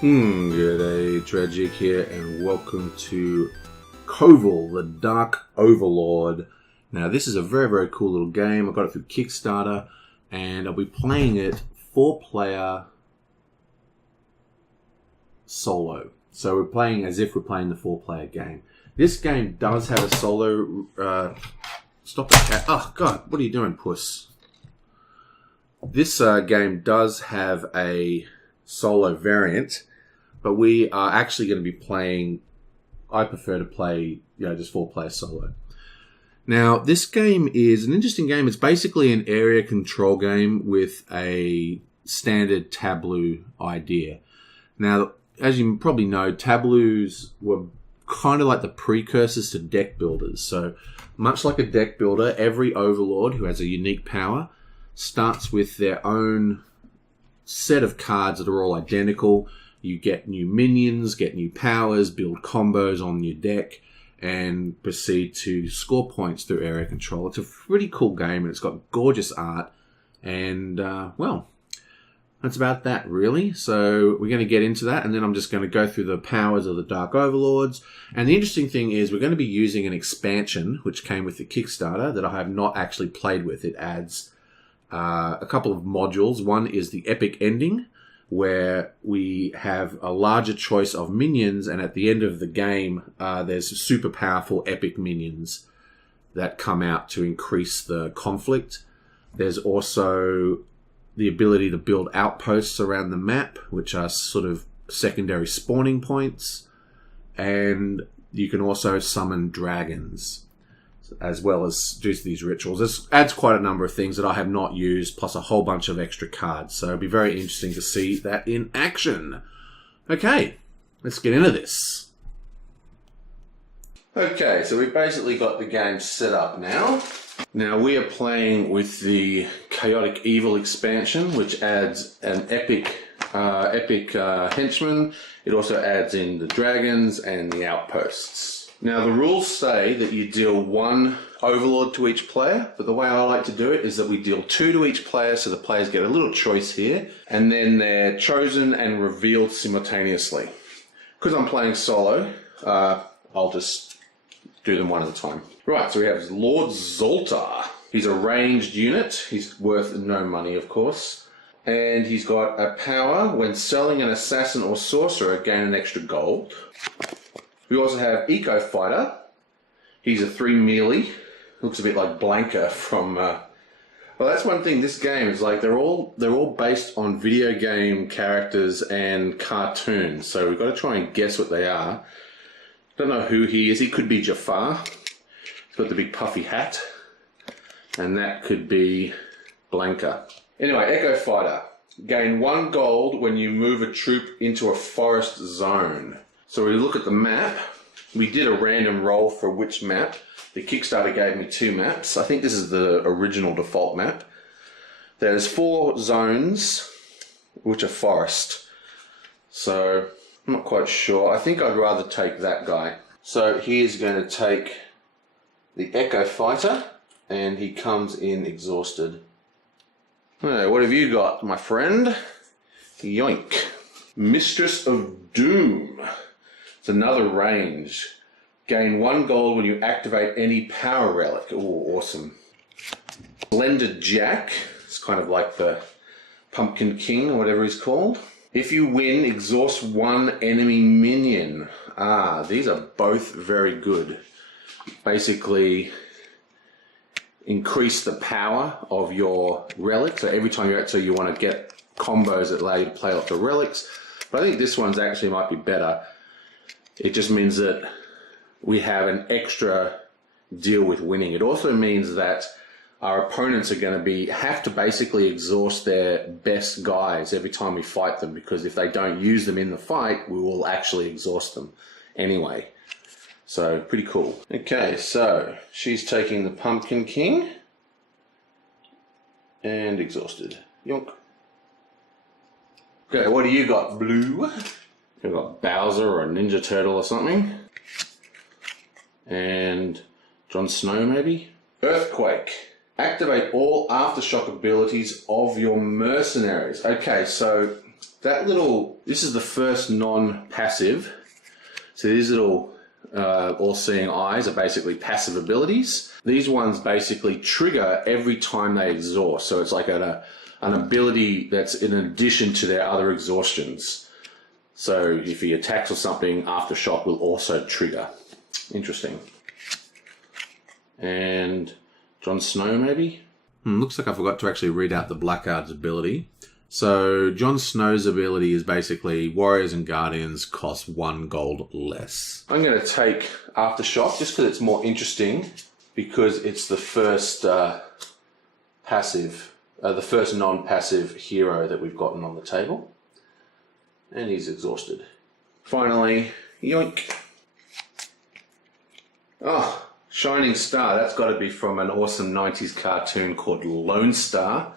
G'day, Tragic here, and welcome to Covil, the Dark Overlord. Now, this is a very, very cool little game. I got it through Kickstarter, and I'll be playing it 4-player solo. So we're playing as if we're playing the 4-player game. This game does have a solo... stop the cat. Oh, God, what are you doing, puss? This game does have a solo variant, but we are actually going to be playing... I prefer to play, just 4-player solo. Now, this game is an interesting game. It's basically an area control game with a standard tableau idea. Now, as you probably know, tableaus were kind of like the precursors to deck builders. So, much like a deck builder, every overlord who has a unique power starts with their own set of cards that are all identical. You get new minions, get new powers, build combos on your deck, and proceed to score points through area control. It's a pretty cool game, and it's got gorgeous art. And, well, that's about that, really. So we're going to get into that, and then I'm just going to go through the powers of the Dark Overlords. And the interesting thing is we're going to be using an expansion, which came with the Kickstarter, that I have not actually played with. It adds a couple of modules. One is the Epic Ending, where we have a larger choice of minions, and at the end of the game, there's super powerful epic minions that come out to increase the conflict. There's also the ability to build outposts around the map, which are sort of secondary spawning points, and you can also summon dragons, as well as do these rituals. This adds quite a number of things that I have not used, plus a whole bunch of extra cards. So it'll be very interesting to see that in action. Okay, let's get into this. Okay, so we've basically got the game set up now. Now we are playing with the Chaotic Evil expansion, which adds an epic henchman. It also adds in the dragons and the outposts. Now, the rules say that you deal 1 overlord to each player, but the way I like to do it is that we deal 2 to each player, so the players get a little choice here, and then they're chosen and revealed simultaneously. Because I'm playing solo, I'll just do them one at a time. Right, so we have Lord Zoltar. He's a ranged unit. He's worth no money, of course. And he's got a power. When selling an assassin or sorcerer, gain an extra gold. We also have Eco Fighter. He's a 3 melee. Looks a bit like Blanca from... Well, that's one thing. This game is like they're all based on video game characters and cartoons. So we've got to try and guess what they are. Don't know who he is. He could be Jafar. He's got the big puffy hat. And that could be Blanca. Anyway, Eco Fighter. Gain 1 gold when you move a troop into a forest zone. So we look at the map. We did a random roll for which map. The Kickstarter gave me 2 maps. I think this is the original default map. There's 4 zones, which are forest. So I'm not quite sure. I think I'd rather take that guy. So he is going to take the Echo Fighter, and he comes in exhausted. Hey, what have you got, my friend? Yoink. Mistress of Doom. It's another range. Gain 1 gold when you activate any power relic. Ooh, awesome. Splendid Jack. It's kind of like the Pumpkin King or whatever he's called. If you win, exhaust 1 enemy minion. Ah, these are both very good. Basically, increase the power of your relic. So every time you're out, so you want to get combos that allow you to play off the relics. But I think this one's actually might be better. It just means that we have an extra deal with winning. It also means that our opponents are going to have to basically exhaust their best guys every time we fight them, because if they don't use them in the fight, we will actually exhaust them anyway. So, pretty cool. Okay, so she's taking the Pumpkin King and exhausted. Yonk. Okay, what do you got, Blue? You've got Bowser or a Ninja Turtle or something. And Jon Snow, maybe? Earthquake. Activate all aftershock abilities of your mercenaries. Okay, so this is the first non-passive. So these little all-seeing eyes are basically passive abilities. These ones basically trigger every time they exhaust. So it's like an ability that's in addition to their other exhaustions. So if he attacks or something, Aftershock will also trigger. Interesting. And Jon Snow, maybe? Looks like I forgot to actually read out the Blackguard's ability. So Jon Snow's ability is basically Warriors and Guardians cost 1 gold less. I'm going to take Aftershock just because it's more interesting, because it's the first passive, the first non-passive hero that we've gotten on the table. And he's exhausted. Finally, yoink. Oh, Shining Star. That's got to be from an awesome 90s cartoon called Lone Star,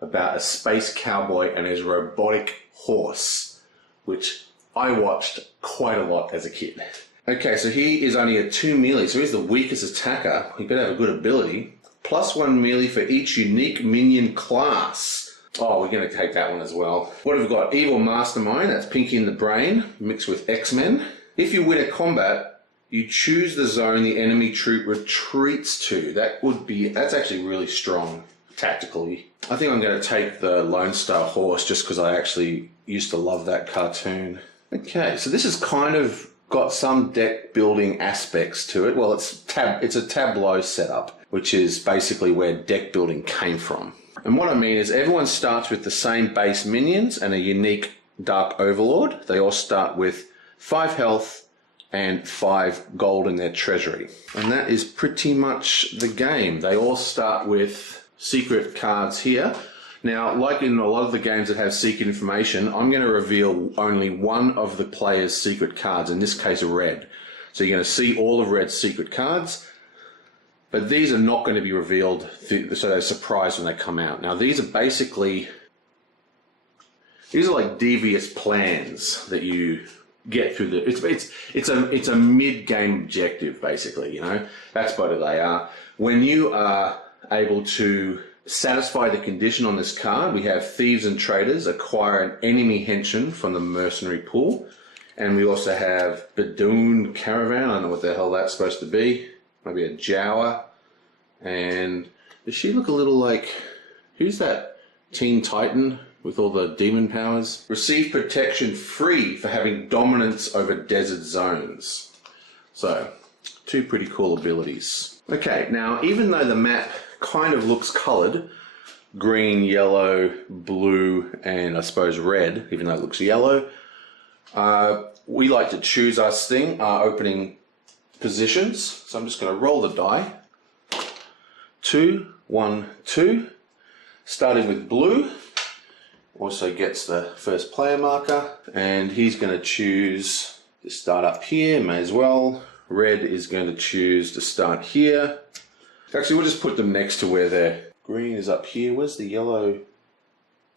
about a space cowboy and his robotic horse, which I watched quite a lot as a kid. Okay, so he is only a 2 melee, so he's the weakest attacker. He better have a good ability. +1 melee for each unique minion class. Oh, we're going to take that one as well. What have we got? Evil Mastermind, that's Pinky in the Brain, mixed with X-Men. If you win a combat, you choose the zone the enemy troop retreats to. That's actually really strong, tactically. I think I'm going to take the Lone Star horse just because I actually used to love that cartoon. Okay, so this has kind of got some deck building aspects to it. Well, it's a tableau setup, which is basically where deck building came from. And what I mean is everyone starts with the same base minions and a unique Dark Overlord. They all start with 5 health and 5 gold in their treasury. And that is pretty much the game. They all start with secret cards here. Now, like in a lot of the games that have secret information, I'm going to reveal only one of the player's secret cards, in this case red. So you're going to see all of Red's secret cards. But these are not going to be revealed, so they're surprised when they come out. Now, these are like devious plans that you get through it's a mid-game objective, basically, you know. That's what they are. When you are able to satisfy the condition on this card, we have Thieves and Traders acquire an enemy henchman from the mercenary pool. And we also have Badoon Caravan. I don't know what the hell that's supposed to be. Maybe a Jawa. And does she look a little like, who's that Teen Titan with all the demon powers? Receive protection free for having dominance over desert zones. So, 2 pretty cool abilities. Okay, now even though the map kind of looks coloured, green, yellow, blue, and I suppose red, even though it looks yellow, we like to choose our opening positions. So I'm just going to roll the die. 2, 1, 2. Starting with blue. Also gets the first player marker. And he's going to choose to start up here. May as well. Red is going to choose to start here. Actually, we'll just put them next to where they're. Green is up here. Where's the yellow?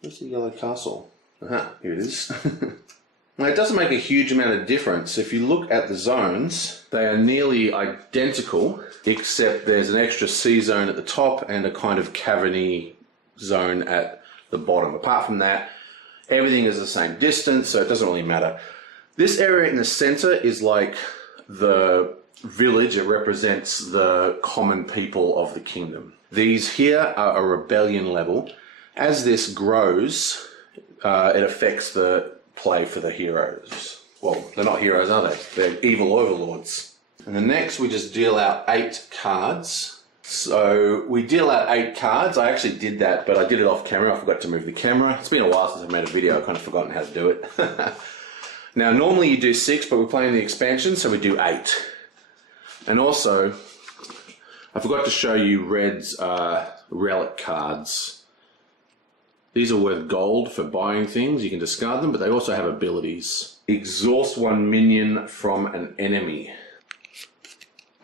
Where's the yellow castle? Aha, here it is. Now, it doesn't make a huge amount of difference. If you look at the zones, they are nearly identical, except there's an extra C zone at the top and a kind of caverny zone at the bottom. Apart from that, everything is the same distance, so it doesn't really matter. This area in the center is like the village. It represents the common people of the kingdom. These here are a rebellion level. As this grows, it affects the play for the heroes. Well, they're not heroes, are they? They're evil overlords. And the next, we just deal out 8 cards. So we deal out 8 cards. I actually did that, but I did it off camera. I forgot to move the camera. It's been a while since I've made a video. I've kind of forgotten how to do it. Now, normally you do 6, but we're playing the expansion, so we do 8. And also, I forgot to show you Red's relic cards. These are worth gold for buying things. You can discard them, but they also have abilities. Exhaust 1 minion from an enemy.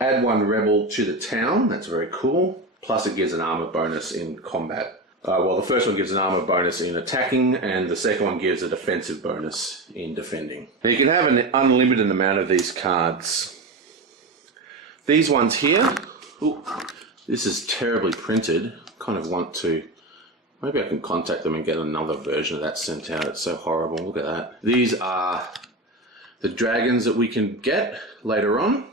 Add 1 rebel to the town. That's very cool. Plus it gives an armor bonus in combat. Well, the first one gives an armor bonus in attacking, and the second one gives a defensive bonus in defending. Now you can have an unlimited amount of these cards. These ones here, ooh, this is terribly printed. Kind of want to Maybe I can contact them and get another version of that sent out. It's so horrible. Look at that. These are the dragons that we can get later on.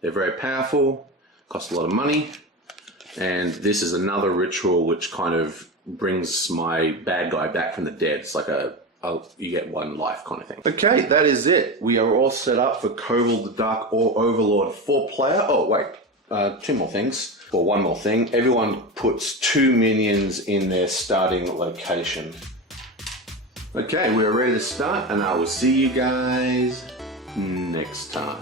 They're very powerful, cost a lot of money. And this is another ritual which kind of brings my bad guy back from the dead. It's like you get one life kind of thing. Okay, that is it. We are all set up for Covil the Dark or Overlord 4-player. Oh, wait. 2 more things. Or one more thing. Everyone puts 2 minions in their starting location. Okay, we're ready to start, and I will see you guys next time.